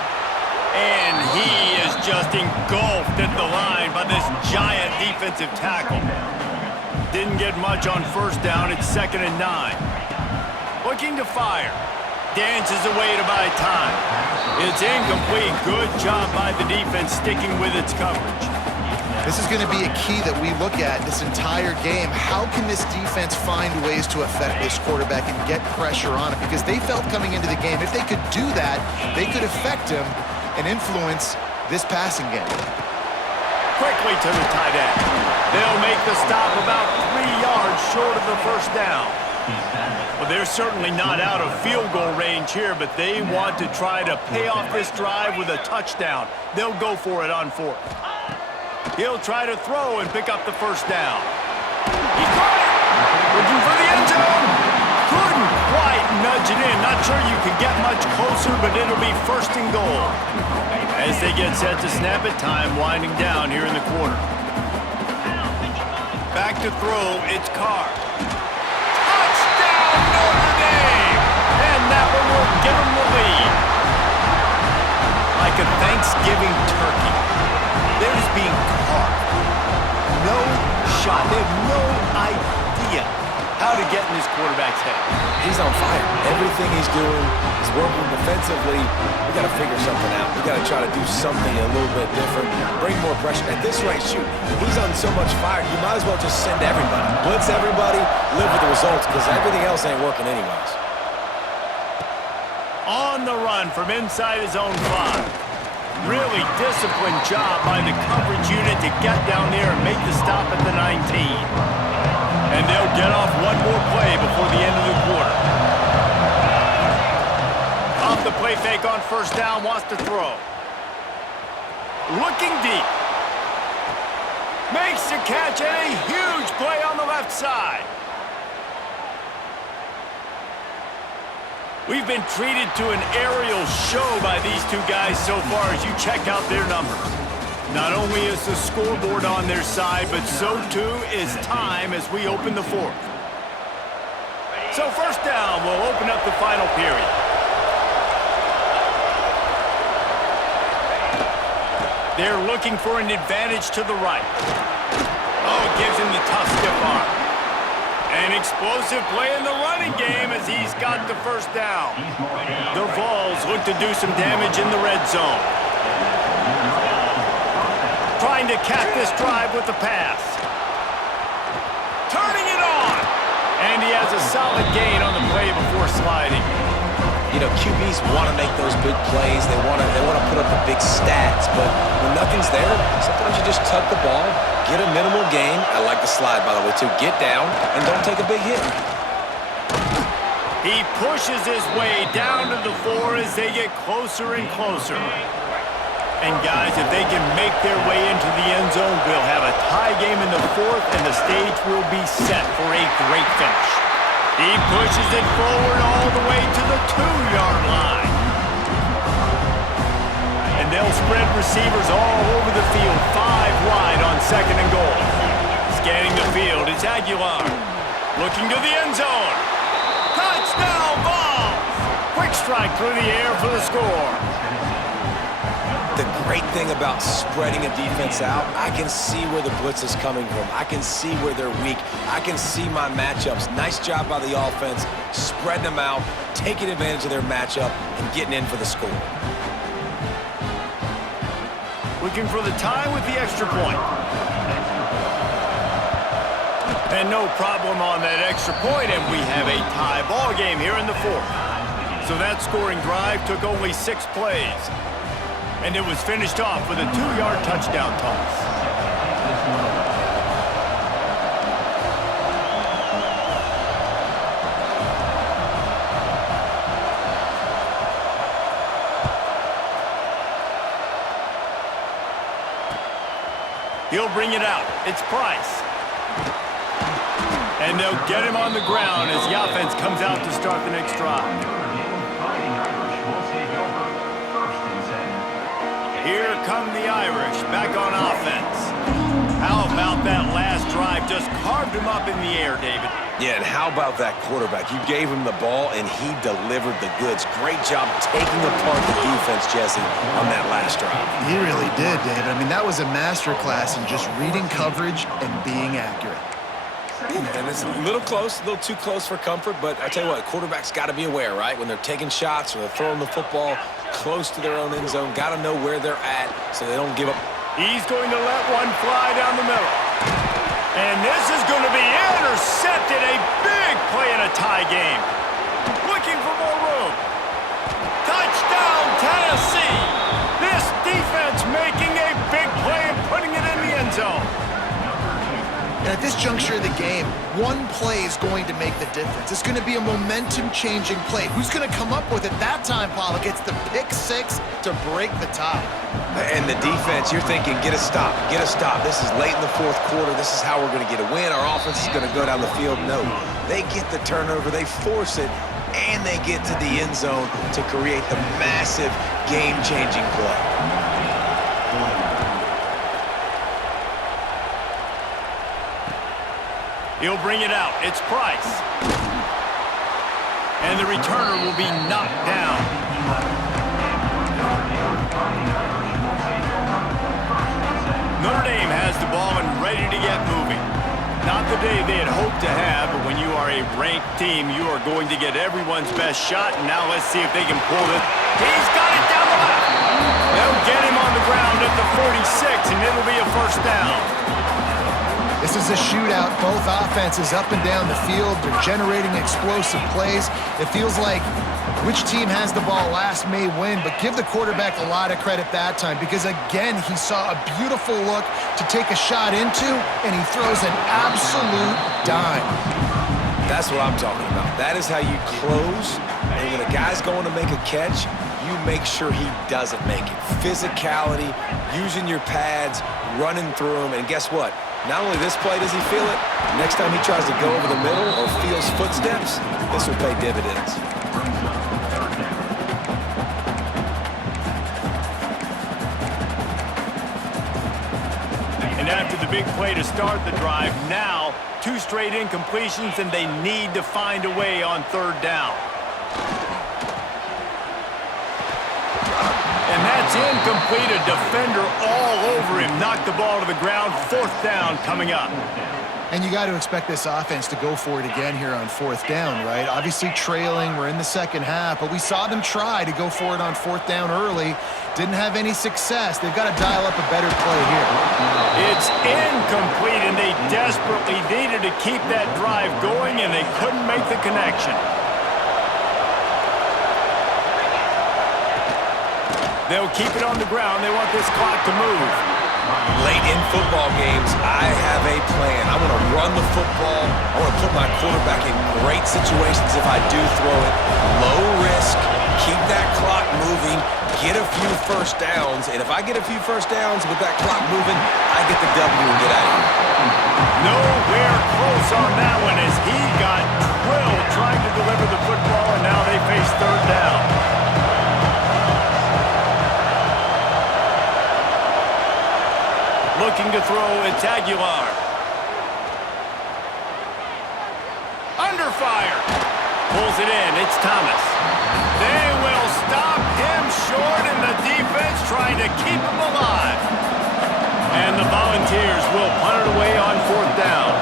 And he is just engulfed at the line by this giant defensive tackle. Didn't get much on first down. It's 2nd and 9. Looking to fire. Dances away to buy time. It's incomplete. Good job by the defense sticking with its coverage. This is going to be a key that we look at this entire game. How can this defense find ways to affect this quarterback and get pressure on him? Because they felt coming into the game, if they could do that, they could affect him and influence this passing game. Quickly to the tight end. They'll make the stop about 3 yards short of the first down. Well, they're certainly not out of field goal range here, but they want to try to pay off this drive with a touchdown. They'll go for it on 4th. He'll try to throw and pick up the first down. He caught it! Looking for the end zone. Couldn't quite nudge it in. Not sure you could get much closer, but it'll be 1st and goal. As they get set to snap it, time winding down here in the quarter. Back to throw, it's Carr. Touchdown, Notre Dame! And that one will give them the lead. Like a Thanksgiving turkey. They're just being carved. No shot. They have no idea how to get in this quarterback's head. He's on fire. Everything he's doing is working defensively. We got to figure something out. We got to try to do something a little bit different. Bring more pressure. At this rate, shoot, he's on so much fire. You might as well just send everybody. Blitz everybody, live with the results, because everything else ain't working anyways. On the run from inside his own 5. Really disciplined job by the coverage unit to get down there and make the stop at the 19. And they'll get off one more play before the end of the quarter. Off the play fake on first down, wants to throw. Looking deep. Makes the catch and a huge play on the left side. We've been treated to an aerial show by these two guys so far as you check out their numbers. Not only is the scoreboard on their side, but so too is time as we open the 4th. So first down will open up the final period. They're looking for an advantage to the right. Oh, it gives him the tough stiff arm. An explosive play in the running game as he's got the first down. The Vols look to do some damage in the red zone. Trying to cap this drive with the pass. Turning it on. And he has a solid gain on the play before sliding. You know, QBs want to make those big plays. They want to put up the big stats, but when nothing's there, sometimes you just tuck the ball, get a minimal gain. I like the slide, by the way, too. Get down and don't take a big hit. He pushes his way down to the 4 as they get closer and closer. And guys, if they can make their way into the end zone, we'll have a tie game in the 4th, and the stage will be set for a great finish. He pushes it forward all the way to the 2-yard line. And they'll spread receivers all over the field, 5 wide on 2nd and goal. Scanning the field is Aguilar. Looking to the end zone. Touchdown, Vols! Quick strike through the air for the score. The great thing about spreading a defense out, I can see where the blitz is coming from. I can see where they're weak. I can see my matchups. Nice job by the offense, spreading them out, taking advantage of their matchup, and getting in for the score. Looking for the tie with the extra point. And no problem on that extra point, and we have a tie ball game here in the 4th. So that scoring drive took only 6 plays. And it was finished off with a 2-yard touchdown toss. He'll bring it out. It's Price. And they'll get him on the ground as the offense comes out to start the next drive. Here come the Irish back on offense. How about that last drive? Just carved him up in the air, David. Yeah, and how about that quarterback? You gave him the ball, and he delivered the goods. Great job taking apart the defense, Jesse, on that last drive. He really did, David. I mean, that was a masterclass in just reading coverage and being accurate. And it's a little close, a little too close for comfort, but I tell you what, quarterbacks got to be aware, right? When they're taking shots or they're throwing the football close to their own end zone, got to know where they're at so they don't give up. He's going to let one fly down the middle. And this is going to be intercepted. A big play in a tie game. Looking for more room. Touchdown, Tennessee. This defense making a big play and putting it in the end zone. And at this juncture of the game, one play is going to make the difference. It's going to be a momentum-changing play. Who's going to come up with it that time, Pollock? It's the pick six to break the tie. And the defense, you're thinking, get a stop, get a stop. This is late in the fourth quarter. This is how we're going to get a win. Our offense is going to go down the field. No, they get the turnover, they force it, and they get to the end zone to create the massive game-changing play. He'll bring it out. It's Price. And the returner will be knocked down. Notre Dame has the ball and ready to get moving. Not the day they had hoped to have, but when you are a ranked team, you are going to get everyone's best shot. And now let's see if they can pull it. He's got it down the left. They'll get him on the ground at the 46, and it'll be a first down. This is a shootout. Both offenses up and down the field. They're generating explosive plays. It feels like which team has the ball last may win, but give the quarterback a lot of credit that time because, again, he saw a beautiful look to take a shot into, and he throws an absolute dime. That's what I'm talking about. That is how you close, and when a guy's going to make a catch, you make sure he doesn't make it. Physicality, using your pads, running through him, and guess what? Not only this play does he feel it, next time he tries to go over the middle or feels footsteps, this will pay dividends. And after the big play to start the drive, now 2 straight incompletions, and they need to find a way on third down. And that's incomplete. A defender all over him. Knocked the ball to the ground. Fourth down coming up. And you got to expect this offense to go for it again here on fourth down, right? Obviously trailing. We're in the second half, but we saw them try to go for it on fourth down early. Didn't have any success. They've got to dial up a better play here. It's incomplete, and they desperately needed to keep that drive going, and they couldn't make the connection. They'll keep it on the ground. They want this clock to move. Late in football games, I have a plan. I want to run the football. I want to put my quarterback in great situations if I do throw it. Low risk, keep that clock moving, get a few first downs. And if I get a few first downs with that clock moving, I get the W and get out of here. Nowhere close on that one as he got drilled trying to deliver the football, and now they face third down. Looking to throw, it's Aguilar. Under fire. Pulls it in, it's Thomas. They will stop him short, and the defense trying to keep him alive. And the Volunteers will punt it away on fourth down.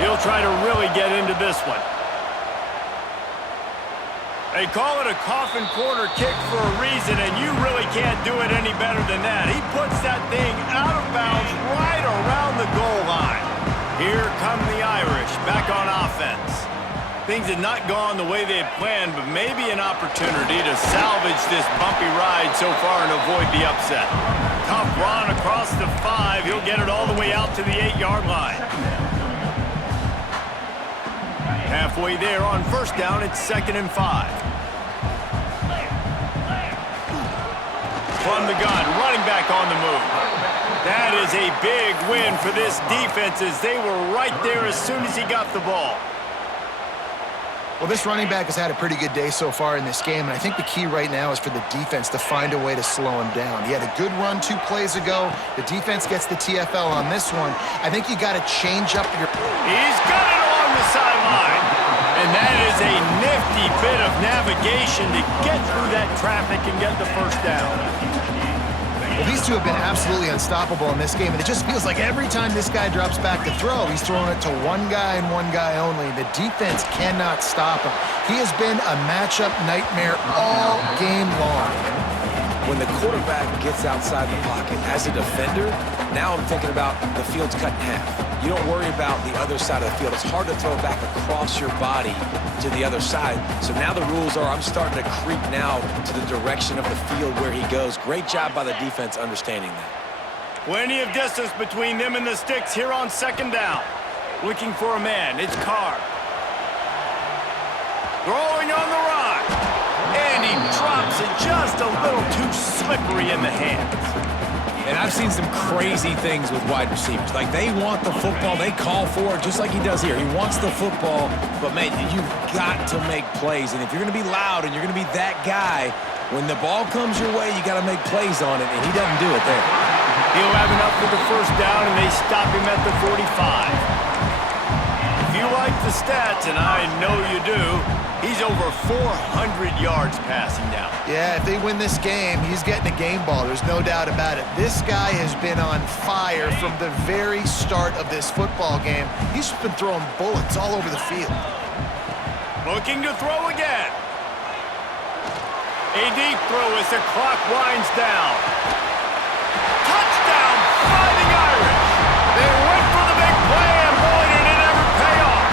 He'll try to really get into this one. They call it a coffin corner kick for a reason, and you really can't do it any better than that. He puts that thing out of bounds right around the goal line. Here come the Irish back on offense. Things had not gone the way they had planned, but maybe an opportunity to salvage this bumpy ride so far and avoid the upset. Tough run across the 5. He'll get it all the way out to the 8-yard line. Halfway there on first down, it's 2nd and 5. From the gun, running back on the move. That is a big win for this defense as they were right there as soon as he got the ball. Well, this running back has had a pretty good day so far in this game, and I think the key right now is for the defense to find a way to slow him down. He had a good run 2 plays ago. The defense gets the TFL on this one. I think you got to change up your... He's got it along the sideline. And that is a nifty bit of navigation to get through that traffic and get the first down. Well, these two have been absolutely unstoppable in this game, and it just feels like every time this guy drops back to throw, he's throwing it to one guy and one guy only. The defense cannot stop him. He has been a matchup nightmare all game long. When the quarterback gets outside the pocket as a defender, now I'm thinking about the field's cut in half. You don't worry about the other side of the field. It's hard to throw back across your body to the other side. So now the rules are I'm starting to creep now to the direction of the field where he goes. Great job by the defense understanding that. Plenty of distance between them and the sticks here on second down. Looking for a man. It's Carr. Throwing on the run. And he drops it just a little too slippery in the hands. And I've seen some crazy things with wide receivers. Like, they want the football. They call for it, just like he does here. He wants the football, but, man, you've got to make plays. And if you're going to be loud and you're going to be that guy, when the ball comes your way, you got to make plays on it, and he doesn't do it there. He'll have enough for the first down, and they stop him at the 45. If you like the stats, and I know you do, he's over 400 yards passing now. Yeah, if they win this game, he's getting a game ball. There's no doubt about it. This guy has been on fire from the very start of this football game. He's been throwing bullets all over the field. Looking to throw again. A deep throw as the clock winds down. Touchdown, Fighting Irish. They went for the big play, and boy, did it ever pay off.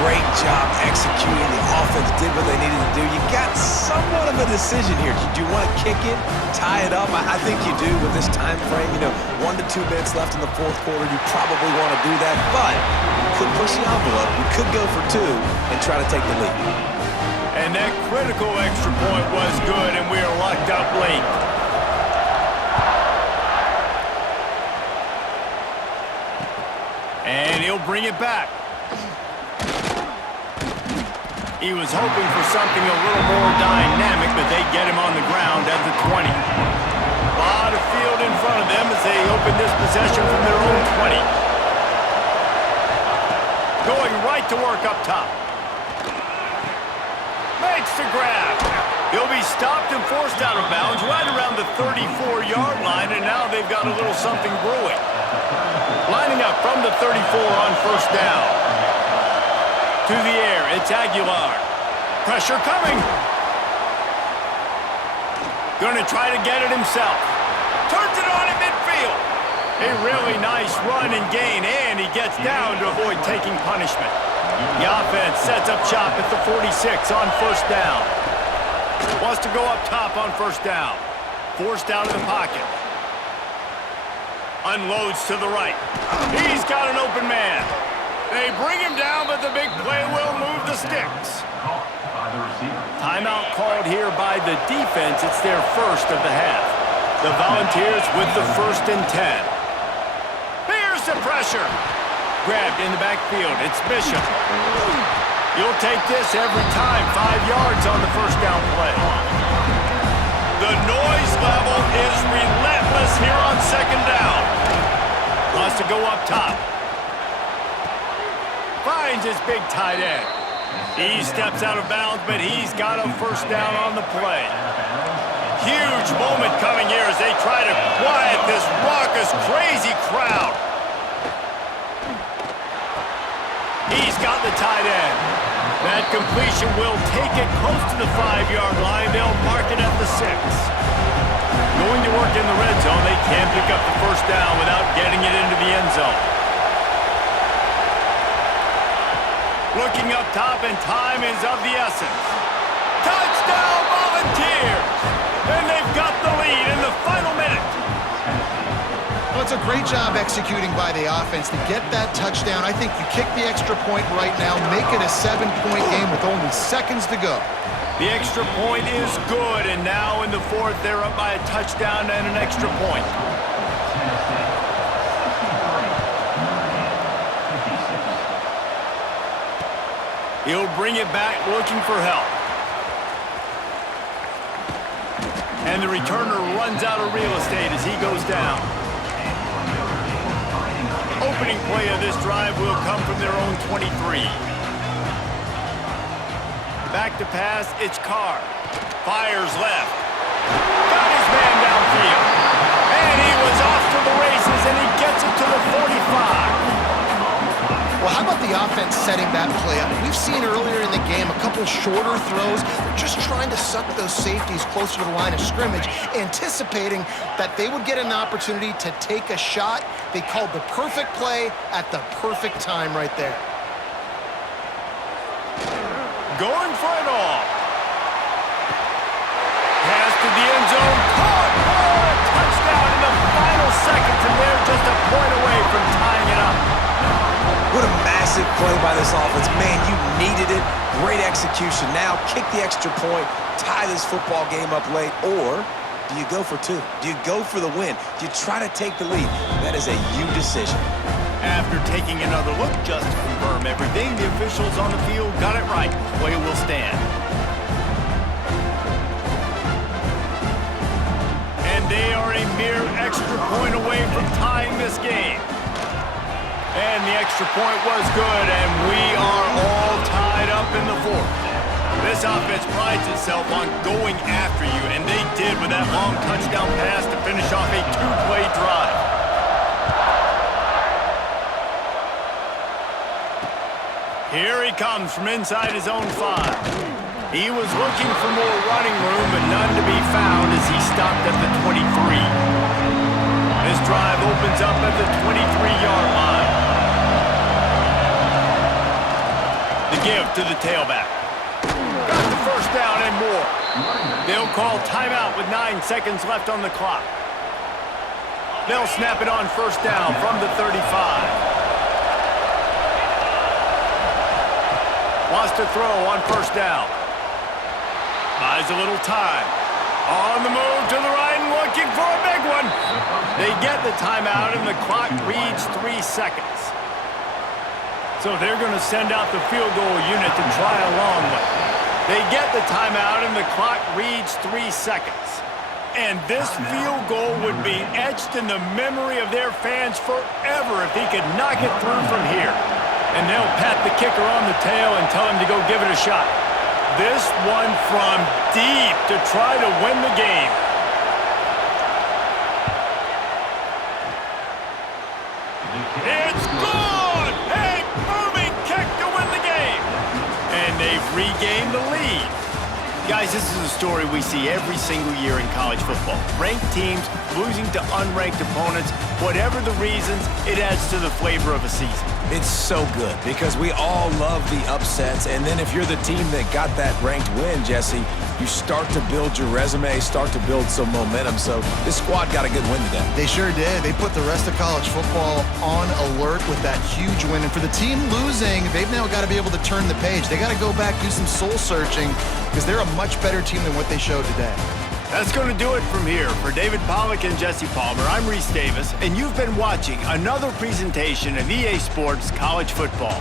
Great job executing. The offense did what they needed to do. You got somewhat of a decision here. Do you want to kick it, tie it up? I think you do with this time frame. 1 to 2 minutes left in the fourth quarter. You probably want to do that, but you could push the envelope. You could go for 2 and try to take the lead. And that critical extra point was good, and we are locked up late. And he'll bring it back. He was hoping for something a little more dynamic, but they get him on the ground at the 20. A lot of field in front of them as they open this possession from their own 20. Going right to work up top. Makes the grab. He'll be stopped and forced out of bounds right around the 34-yard line, and now they've got a little something brewing. Lining up from the 34 on first down. To the air, it's Aguilar. Pressure coming. Going to try to get it himself. Turns it on in midfield. A really nice run and gain, and he gets down to avoid taking punishment. The offense sets up shop at the 46 on first down. Wants to go up top on first down. Forced out of the pocket. Unloads to the right. He's got an open man. They bring him down, but the big play will move the sticks. Timeout called here by the defense. It's their first of the half. The Volunteers with the 1st and 10. Here's the pressure. Grabbed in the backfield. It's Bishop. You'll take this every time. 5 yards on the first down play. The noise level is relentless here on second down. Wants to go up top. Finds his big tight end. He steps out of bounds, but he's got a first down on the play. Huge moment coming here as they try to quiet this raucous, crazy crowd. He's got the tight end. That completion will take it close to the 5-yard line. They'll mark it at the 6. Going to work in the red zone. They can't pick up the first down without getting it into the end zone. Looking up top, and time is of the essence. Touchdown, Volunteers! And they've got the lead in the final minute. Well, it's a great job executing by the offense to get that touchdown. I think you kick the extra point right now, make it a 7-point game with only seconds to go. The extra point is good, and now in the fourth, they're up by a touchdown and an extra point. He'll bring it back looking for help. And the returner runs out of real estate as he goes down. Opening play of this drive will come from their own 23. Back to pass, it's Carr. Fires left. Got his man downfield. And he was off to the races, and he gets it to the 45. Well, how about the offense setting that play up? We've seen earlier in the game a couple shorter throws. They're just trying to suck those safeties closer to the line of scrimmage, anticipating that they would get an opportunity to take a shot. They called the perfect play at the perfect time right there. Going for it all. Pass to the end zone. Caught for a touchdown in the final seconds, and they're just a point away from tying it up. What a massive play by this offense. Man, you needed it. Great execution. Now kick the extra point, tie this football game up late, or do you go for two? Do you go for the win? Do you try to take the lead? That is a you decision. After taking another look just to confirm everything, the officials on the field got it right. Play will stand. And they are a mere extra point away from tying this game. And the extra point was good, and we are all tied up in the fourth. This offense prides itself on going after you, and they did with that long touchdown pass to finish off a two-play drive. Here he comes from inside his own 5. He was looking for more running room, but none to be found as he stopped at the 23. This drive opens up at the 23-yard line. The give to the tailback. Got the first down and more. They'll call timeout with 9 seconds left on the clock. They'll snap it on first down from the 35. Wants to throw on first down. Buys a little time. On the move to the right and looking for a big one. They get the timeout and the clock reads 3 seconds. So they're going to send out the field goal unit to try a long one. They get the timeout and the clock reads 3 seconds. And this field goal would be etched in the memory of their fans forever if he could knock it through from here. And they'll pat the kicker on the tail and tell him to go give it a shot. This one from deep to try to win the game. It's good! A booming kick to win the game. And they've regained the lead. Guys, this is a story we see every single year in college football. Ranked teams losing to unranked opponents. Whatever the reasons, it adds to the flavor of a season. It's so good because we all love the upsets, and then if you're the team that got that ranked win, Jesse, you start to build your resume, start to build some momentum. So this squad got a good win today. They sure did. They put the rest of college football on alert with that huge win. And for the team losing, they've now got to be able to turn the page. They got to go back, do some soul searching, because they're a much better team than what they showed today. That's going to do it from here. For David Pollack and Jesse Palmer, I'm Reese Davis, and you've been watching another presentation of EA Sports College Football.